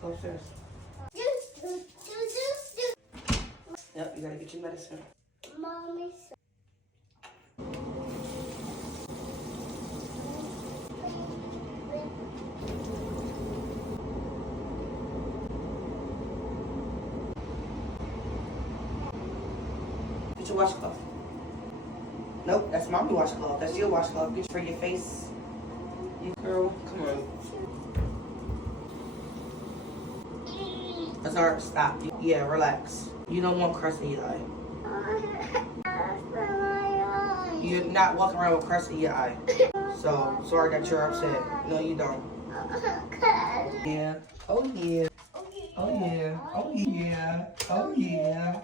Go upstairs. Yep, you gotta get your medicine. Mommy. Get your washcloth. Nope, that's mommy washcloth. That's your washcloth. Get for your face. You girl, come on. Azar, stop. Yeah, relax. You don't want crust in your eye. You're not walking around with crust in your eye. So, sorry that you're upset. No, you don't. Yeah. Oh, yeah. Oh, yeah. Oh, yeah. Oh, yeah.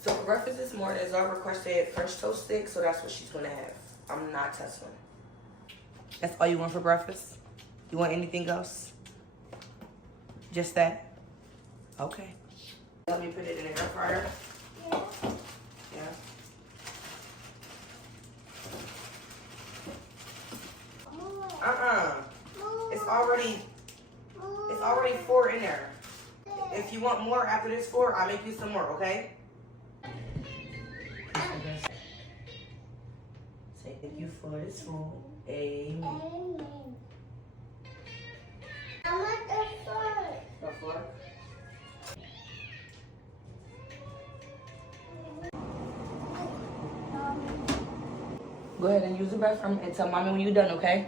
So for breakfast this morning, Azar requested French toast sticks, so that's what she's gonna have. I'm not testing. That's all you want for breakfast? You want anything else? Just that? Okay. Let me put it in the air fryer. Yeah. It's already 4 in there. If you want more after this 4, I'll make you some more, okay? Say thank you for this food. Amen. I want the fork. The fork? Go ahead and use the bathroom and tell mommy when you're done, okay?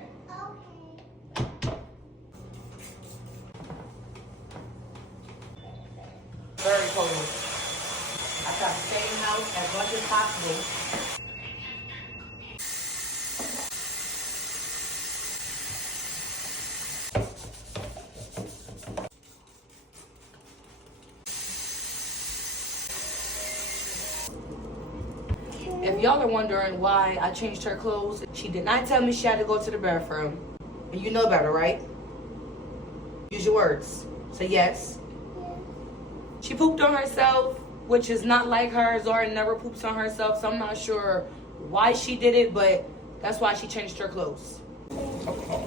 Very cold. I try to stay in the house as much as possible. If y'all are wondering why I changed her clothes, she did not tell me she had to go to the bathroom. And you know better, right? Use your words. Say yes. She pooped on herself, which is not like her. Zara never poops on herself, so I'm not sure why she did it, but that's why she changed her clothes. Okay.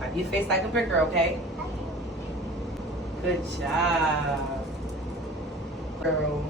Wipe your face like a bricker, okay? Good job, girl.